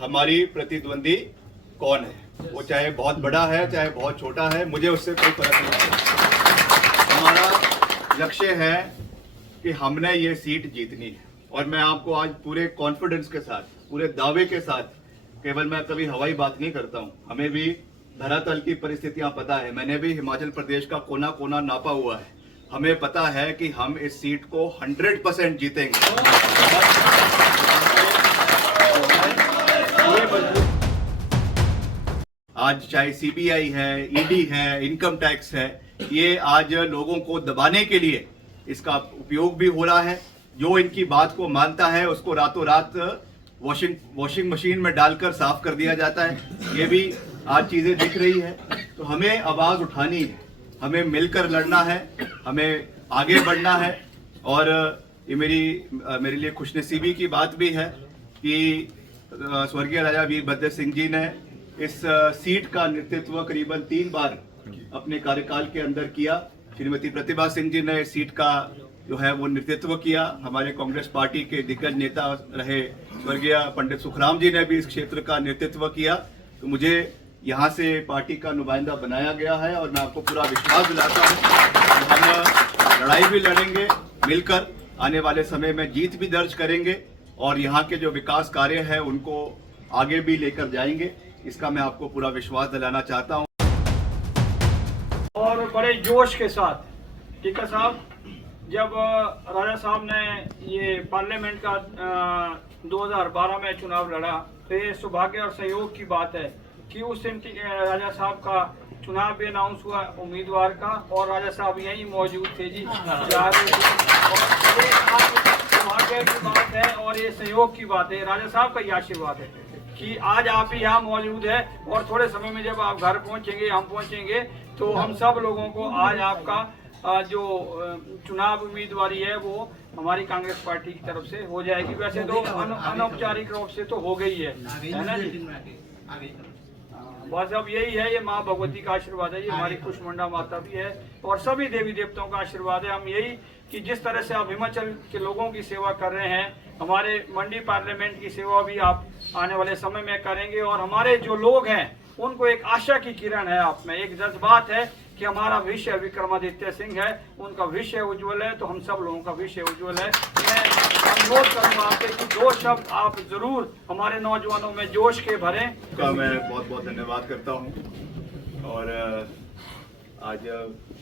हमारी प्रतिद्वंदी कौन है, वो चाहे बहुत बड़ा है चाहे बहुत छोटा है, मुझे उससे कोई फर्क नहीं पड़ता। हमारा लक्ष्य है कि हमने ये सीट जीतनी है और मैं आपको आज पूरे कॉन्फिडेंस के साथ, पूरे दावे के साथ, केवल मैं कभी हवाई बात नहीं करता हूँ, हमें भी धरातल की परिस्थितियां पता है। मैंने भी हिमाचल प्रदेश का कोना कोना नापा हुआ है। हमें पता है कि हम इस सीट को 100% जीतेंगे। आज चाहे सीबीआई है, ईडी है, इनकम टैक्स है, ये आज लोगों को दबाने के लिए इसका उपयोग भी हो रहा है। जो इनकी बात को मानता है उसको रातों रात वॉशिंग मशीन में डालकर साफ कर दिया जाता है। ये भी आज चीजें दिख रही है। तो हमें आवाज उठानी है, हमें मिलकर लड़ना है, हमें आगे बढ़ना है। और ये मेरे लिए खुशनसीबी की बात भी है कि स्वर्गीय राजा वीरभद्र सिंह जी ने इस सीट का नेतृत्व करीबन 3 बार अपने कार्यकाल के अंदर किया। श्रीमती प्रतिभा सिंह जी ने इस सीट का जो है वो नेतृत्व किया। हमारे कांग्रेस पार्टी के दिग्गज नेता रहे स्वर्गीय पंडित सुखराम जी ने भी इस क्षेत्र का नेतृत्व किया। तो मुझे यहाँ से पार्टी का नुमाइंदा बनाया गया है और मैं आपको पूरा विश्वास दिलाता हूँ कि हम लड़ाई भी लड़ेंगे मिलकर, आने वाले समय में जीत भी दर्ज करेंगे और यहाँ के जो विकास कार्य है उनको आगे भी लेकर जाएंगे। इसका मैं आपको पूरा विश्वास दिलाना चाहता हूँ। और बड़े जोश के साथ टीका साहब, जब राजा साहब ने ये पार्लियामेंट का 2012 में चुनाव लड़ा तो ये सौभाग्य और सहयोग की बात है कि उस दिन राजा साहब का चुनाव भी अनाउंस हुआ उम्मीदवार का और राजा साहब यहीं मौजूद थे जी। सौभाग्य की बात है और ये सहयोग की बात है, राजा साहब का ये आशीर्वाद है कि आज आप ही यहाँ मौजूद है। और थोड़े समय में जब आप घर पहुँचेंगे, हम पहुँचेंगे, तो हम सब लोगों को आज आपका जो चुनाव उम्मीदवारी है वो हमारी कांग्रेस पार्टी की तरफ से हो जाएगी। वैसे तो अनौपचारिक रूप से तो हो गई है ना जी। बस अब यही है, ये माँ भगवती का आशीर्वाद है, ये हमारी कुष्मांडा माता भी है और सभी देवी देवताओं का आशीर्वाद है। हम यही कि जिस तरह से आप हिमाचल के लोगों की सेवा कर रहे हैं, हमारे मंडी पार्लियामेंट की सेवा भी आप आने वाले समय में करेंगे और हमारे जो लोग हैं उनको एक आशा की किरण है आप में, एक जज्बात है कि हमारा भविष्य विक्रमादित्य सिंह है, उनका भविष्य उज्जवल है, तो हम सब लोगों का भविष्य उज्जवल है। मैं अनुरोध करूंगा आपसे कि 2 शब्द आप जरूर हमारे नौजवानों में जोश के भरें। का मैं बहुत बहुत धन्यवाद करता हूं और आज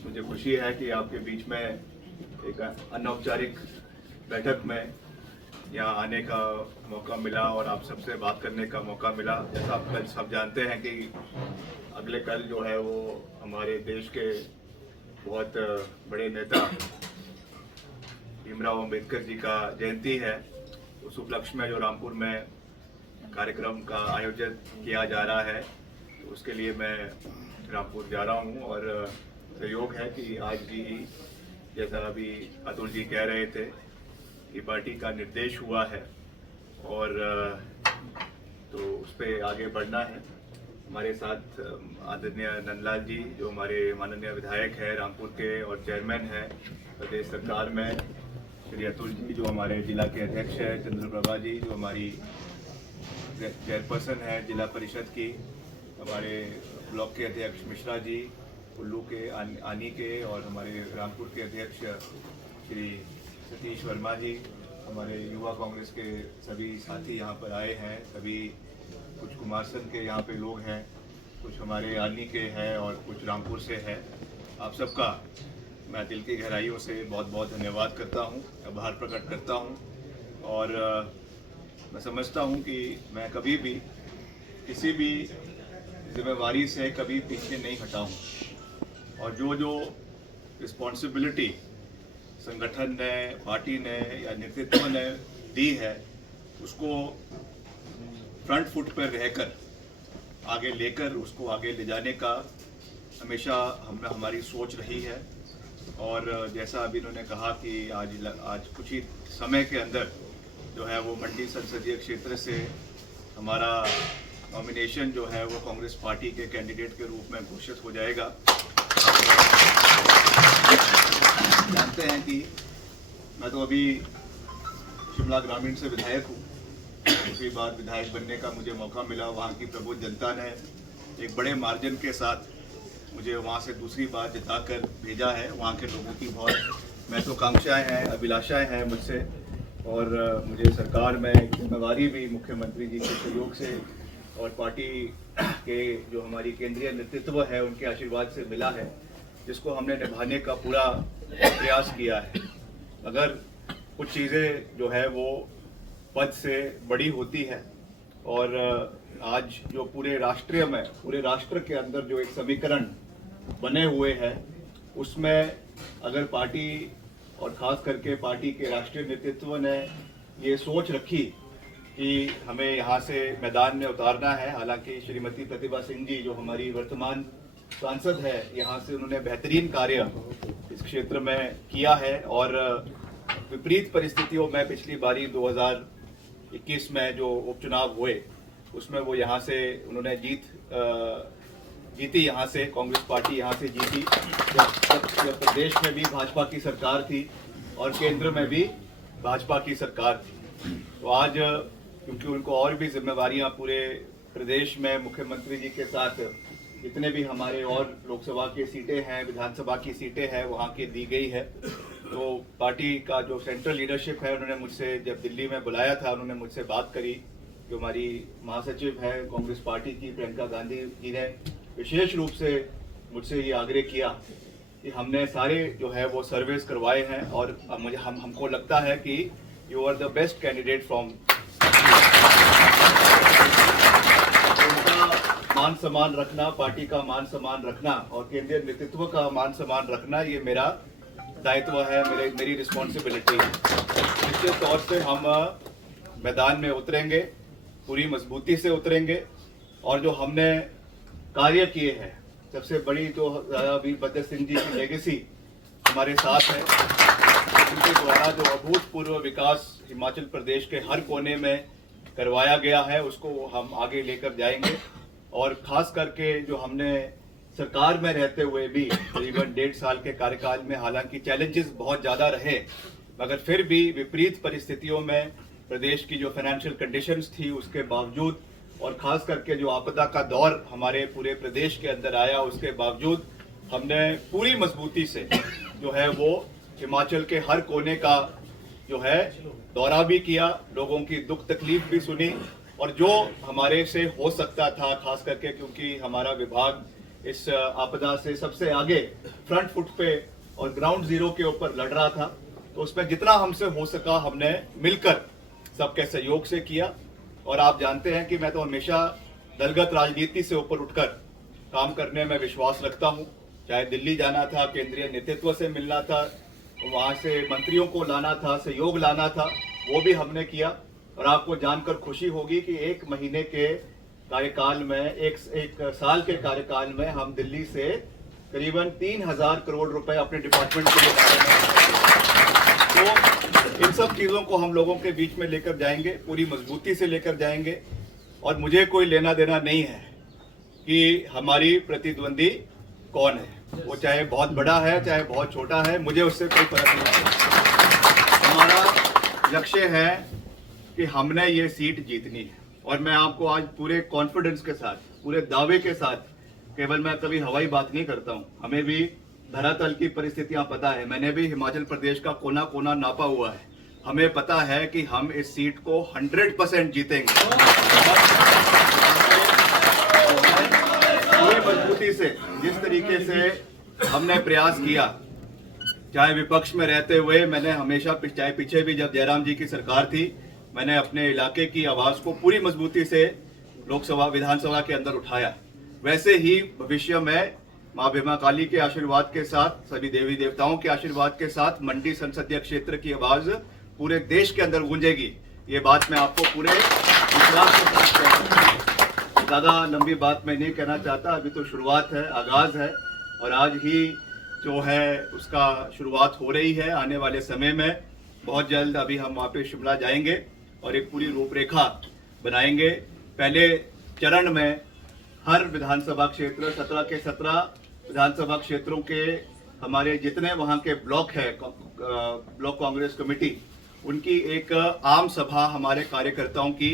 मुझे खुशी है कि आपके बीच में एक अनौपचारिक बैठक में यहाँ आने का मौका मिला और आप सबसे बात करने का मौका मिला। जैसा आप कल सब जानते हैं कि अगले कल जो है वो हमारे देश के बहुत बड़े नेता भीमराव अंबेडकर जी का जयंती है। उस उपलक्ष्य में जो रामपुर में कार्यक्रम का आयोजन किया जा रहा है, तो उसके लिए मैं रामपुर जा रहा हूँ। और सहयोग है कि आज भी जैसा अभी अतुल जी कह रहे थे कि पार्टी का निर्देश हुआ है और तो उस पर आगे बढ़ना है। हमारे साथ आदरणीय नंदलाल जी जो हमारे माननीय विधायक है रामपुर के और चेयरमैन है प्रदेश सरकार में, श्री अतुल जी जो हमारे जिला के अध्यक्ष है, चंद्रप्रभा जी जो हमारी चेयरपर्सन है जिला परिषद की, हमारे ब्लॉक के अध्यक्ष मिश्रा जी, कुल्लू के आनी के, और हमारे रामपुर के अध्यक्ष श्री सतीश वर्मा जी, हमारे युवा कांग्रेस के सभी साथी यहाँ पर आए हैं, सभी कुछ कुमारसंद के यहाँ पे लोग हैं, कुछ हमारे आनी के हैं और कुछ रामपुर से हैं। आप सबका मैं दिल की गहराइयों से बहुत बहुत धन्यवाद करता हूँ, आभार प्रकट करता हूँ। और मैं समझता हूँ कि मैं कभी भी किसी भी जिम्मेवारी से कभी पीछे नहीं हटा हूँ और जो रिस्पॉन्सिबिलिटी संगठन ने, पार्टी ने या नेतृत्व ने दी है उसको फ्रंट फुट पर रहकर आगे लेकर उसको आगे ले जाने का हमेशा हमारी सोच रही है। और जैसा अभी इन्होंने कहा कि आज कुछ ही समय के अंदर जो है वो मंडी संसदीय क्षेत्र से हमारा नॉमिनेशन जो है वो कांग्रेस पार्टी के कैंडिडेट के रूप में घोषित हो जाएगा। जानते हैं कि मैं तो अभी शिमला ग्रामीण से विधायक हूँ दूसरी बार विधायक बनने का मुझे मौका मिला। वहाँ की प्रबुद्ध जनता ने एक बड़े मार्जिन के साथ मुझे वहाँ से दूसरी बार जिताकर भेजा है। वहाँ के लोगों की बहुत महत्वाकांक्षाएँ हैं, अभिलाषाएँ हैं मुझसे, और मुझे सरकार में एक जिम्मेवारी भी मुख्यमंत्री जी के सहयोग से और पार्टी के जो हमारी केंद्रीय नेतृत्व है उनके आशीर्वाद से मिला है, जिसको हमने निभाने का पूरा प्रयास किया है। अगर कुछ चीज़ें जो है वो पद से बड़ी होती है, और आज जो पूरे राष्ट्र के अंदर जो एक समीकरण बने हुए हैं, उसमें अगर पार्टी और ख़ास करके पार्टी के राष्ट्रीय नेतृत्व ने ये सोच रखी कि हमें यहाँ से मैदान में उतारना है। हालांकि श्रीमती प्रतिभा सिंह जी जो हमारी वर्तमान सांसद है, यहाँ से उन्होंने बेहतरीन कार्य इस क्षेत्र में किया है, और विपरीत परिस्थितियों में पिछली बारी 2021 में जो उपचुनाव हुए उसमें वो यहाँ से उन्होंने जीती, यहाँ से कांग्रेस पार्टी यहाँ से जीती, जब प्रदेश में भी भाजपा की सरकार थी और केंद्र में भी भाजपा की सरकार थी। तो आज क्योंकि उनको और भी जिम्मेवारियां पूरे प्रदेश में मुख्यमंत्री जी के साथ जितने भी हमारे और लोकसभा की सीटें हैं, विधानसभा की सीटें हैं, वहाँ की दी गई है। तो पार्टी का जो सेंट्रल लीडरशिप है, उन्होंने मुझसे जब दिल्ली में बुलाया था, उन्होंने मुझसे बात करी। जो हमारी महासचिव है कांग्रेस पार्टी की प्रियंका गांधी जी ने विशेष रूप से मुझसे ये आग्रह किया कि हमने सारे जो है वो सर्वेस करवाए हैं, और हमको लगता है कि you are the best candidate from. मान सम्मान रखना, पार्टी का मान सम्मान रखना और केंद्रीय नेतृत्व का मान सम्मान रखना, ये मेरा दायित्व है, मेरी रिस्पॉन्सिबिलिटी है। निश्चित तौर से हम मैदान में उतरेंगे, पूरी मजबूती से उतरेंगे, और जो हमने कार्य किए हैं, सबसे बड़ी जो वीरभद्र सिंह जी की लेगेसी हमारे साथ है, उनके द्वारा जो अभूतपूर्व विकास हिमाचल प्रदेश के हर कोने में करवाया गया है, उसको हम आगे लेकर जाएंगे। और खास करके जो हमने सरकार में रहते हुए भी करीबन 1.5 साल के कार्यकाल में, हालांकि चैलेंजेस बहुत ज़्यादा रहे, मगर फिर भी विपरीत परिस्थितियों में प्रदेश की जो फाइनेंशियल कंडीशंस थी उसके बावजूद, और ख़ास करके जो आपदा का दौर हमारे पूरे प्रदेश के अंदर आया, उसके बावजूद हमने पूरी मजबूती से जो है वो हिमाचल के हर कोने का जो है दौरा भी किया, लोगों की दुख तकलीफ भी सुनी, और जो हमारे से हो सकता था, खास करके क्योंकि हमारा विभाग इस आपदा से सबसे आगे फ्रंट फुट पे और ग्राउंड जीरो के ऊपर लड़ रहा था, तो उसमें जितना हमसे हो सका हमने मिलकर सबके सहयोग से किया। और आप जानते हैं कि मैं तो हमेशा दलगत राजनीति से ऊपर उठकर काम करने में विश्वास रखता हूं। चाहे दिल्ली जाना था, केंद्रीय नेतृत्व से मिलना था, वहां से मंत्रियों को लाना था, सहयोग लाना था, वो भी हमने किया। और आपको जानकर खुशी होगी कि 1 महीने के कार्यकाल में, एक साल के कार्यकाल में हम दिल्ली से करीबन 3000 करोड़ रुपए अपने डिपार्टमेंट के लिए, तो इन सब चीज़ों को हम लोगों के बीच में लेकर जाएंगे, पूरी मजबूती से लेकर जाएंगे। और मुझे कोई लेना देना नहीं है कि हमारी प्रतिद्वंदी कौन है, वो चाहे बहुत बड़ा है चाहे बहुत छोटा है, मुझे उससे कोई फर्क नहीं पड़ता। हमारा लक्ष्य है कि हमने ये सीट जीतनी है। और मैं आपको आज पूरे कॉन्फिडेंस के साथ, पूरे दावे के साथ, केवल मैं कभी हवाई बात नहीं करता हूँ, हमें भी धरातल की परिस्थितियां पता है, मैंने भी हिमाचल प्रदेश का कोना कोना नापा हुआ है, हमें पता है कि हम इस सीट को 100% जीतेंगे। पूरी मजबूती से, जिस तरीके से हमने प्रयास किया, चाहे विपक्ष में रहते हुए, मैंने हमेशा, चाहे पीछे भी जब जयराम जी की सरकार थी, मैंने अपने इलाके की आवाज़ को पूरी मजबूती से लोकसभा विधानसभा के अंदर उठाया। वैसे ही भविष्य में माँ भीमा काली के आशीर्वाद के साथ, सभी देवी देवताओं के आशीर्वाद के साथ मंडी संसदीय क्षेत्र की आवाज़ पूरे देश के अंदर गूंजेगी। ये बात मैं आपको पूरे विश्वास के साथ कहता हूं। ज़्यादा लंबी बात मैं नहीं कहना चाहता, अभी तो शुरुआत है, आगाज़ है, और आज ही जो है उसका शुरुआत हो रही है। आने वाले समय में बहुत जल्द अभी हम वहाँ पे शिमला जाएंगे और एक पूरी रूपरेखा बनाएंगे। पहले चरण में हर विधानसभा क्षेत्र, 17 के 17 विधानसभा क्षेत्रों के हमारे जितने वहाँ के ब्लॉक है, ब्लॉक कांग्रेस कमेटी, उनकी एक आम सभा हमारे कार्यकर्ताओं की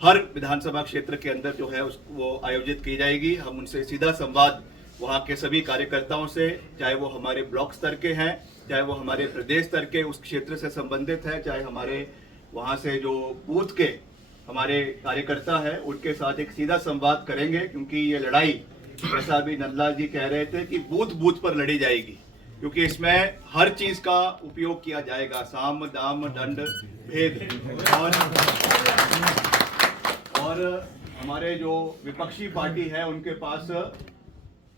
हर विधानसभा क्षेत्र के अंदर जो है वो आयोजित की जाएगी। हम उनसे सीधा संवाद वहाँ के सभी कार्यकर्ताओं से, चाहे वो हमारे ब्लॉक स्तर के हैं, चाहे वो हमारे प्रदेश स्तर के उस क्षेत्र से संबंधित है, चाहे हमारे वहाँ से जो बूथ के हमारे कार्यकर्ता है, उनके साथ एक सीधा संवाद करेंगे। क्योंकि ये लड़ाई, जैसा अभी नंदलाल जी कह रहे थे, कि बूथ बूथ पर लड़ी जाएगी, क्योंकि इसमें हर चीज का उपयोग किया जाएगा, साम दाम दंड भेद। और हमारे जो विपक्षी पार्टी है उनके पास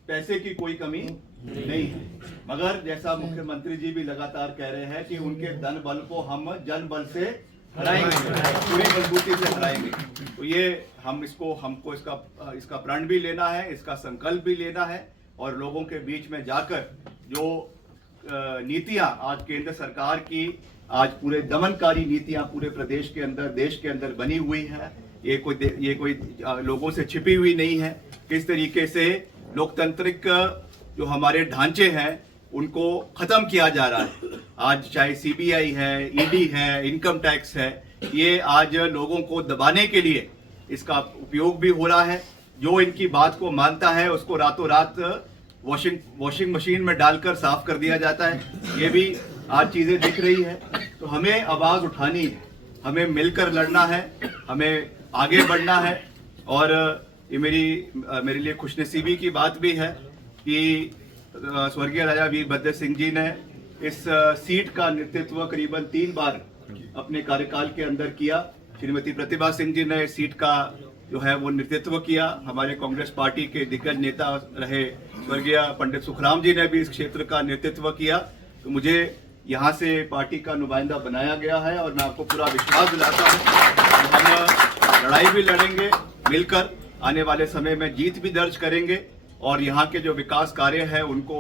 पैसे की कोई कमी नहीं है, मगर जैसा मुख्यमंत्री जी भी लगातार कह रहे हैं कि उनके धन बल को हम जन बल से हराएंगे, पूरी मजबूती से हराएंगे। तो ये हमको इसका प्रण भी लेना है, इसका संकल्प भी लेना है, और लोगों के बीच में जाकर जो नीतियां आज केंद्र सरकार की, आज पूरे दमनकारी नीतियां पूरे प्रदेश के अंदर, देश के अंदर बनी हुई है, ये कोई लोगों से छिपी हुई नहीं है। किस तरीके से लोकतांत्रिक जो हमारे ढांचे हैं उनको खत्म किया जा रहा है। आज चाहे सीबीआई है, ईडी है, इनकम टैक्स है, ये आज लोगों को दबाने के लिए इसका उपयोग भी हो रहा है। जो इनकी बात को मानता है उसको रातों रात वॉशिंग मशीन में डालकर साफ कर दिया जाता है। ये भी आज चीजें दिख रही है। तो हमें आवाज उठानी है, हमें मिलकर लड़ना है, हमें आगे बढ़ना है। और ये मेरे लिए खुशनसीबी की बात भी है कि स्वर्गीय राजा वीरभद्र सिंह जी ने इस सीट का नेतृत्व करीबन 3 बार अपने कार्यकाल के अंदर किया। श्रीमती प्रतिभा सिंह जी ने इस सीट का जो है वो नेतृत्व किया। हमारे कांग्रेस पार्टी के दिग्गज नेता रहे स्वर्गीय पंडित सुखराम जी ने भी इस क्षेत्र का नेतृत्व किया। तो मुझे यहाँ से पार्टी का नुमाइंदा बनाया गया है, और मैं आपको पूरा विश्वास दिलाता हूँ कि हम लड़ाई भी लड़ेंगे मिलकर, आने वाले समय में जीत भी दर्ज करेंगे, और यहाँ के जो विकास कार्य है उनको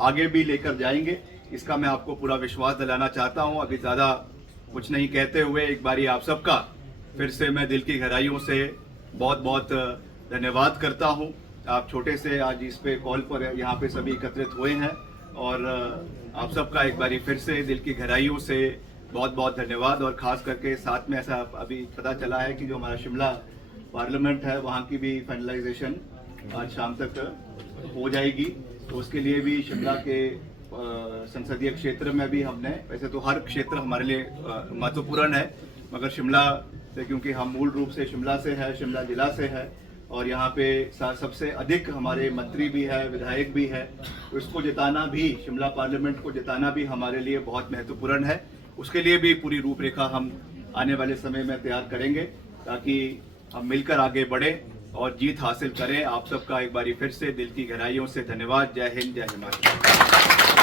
आगे भी लेकर जाएंगे। इसका मैं आपको पूरा विश्वास दिलाना चाहता हूँ। अभी ज़्यादा कुछ नहीं कहते हुए एक बारी आप सबका फिर से मैं दिल की गहराइयों से बहुत बहुत धन्यवाद करता हूँ। आप छोटे से आज इस पे कॉल पर यहाँ पे सभी एकत्रित हुए हैं, और आप सबका एक बारी फिर से दिल की गहराइयों से बहुत बहुत धन्यवाद। और ख़ास करके साथ में ऐसा अभी पता चला है कि जो हमारा शिमला पार्लियामेंट है वहाँ की भी फाइनलाइजेशन आज शाम तक हो जाएगी। तो उसके लिए भी शिमला के संसदीय क्षेत्र में भी हमने, वैसे तो हर क्षेत्र हमारे लिए महत्वपूर्ण है, मगर शिमला से, क्योंकि हम मूल रूप से शिमला से है, शिमला जिला से है, और यहाँ पे सबसे अधिक हमारे मंत्री भी है, विधायक भी है, तो इसको जिताना भी, शिमला पार्लियामेंट को जिताना भी हमारे लिए बहुत महत्वपूर्ण है। उसके लिए भी पूरी रूपरेखा हम आने वाले समय में तैयार करेंगे, ताकि हम मिलकर आगे बढ़े और जीत हासिल करें। आप सबका एक बारी फिर से दिल की गहराइयों से धन्यवाद। जय हिंद, जय हिमाचल।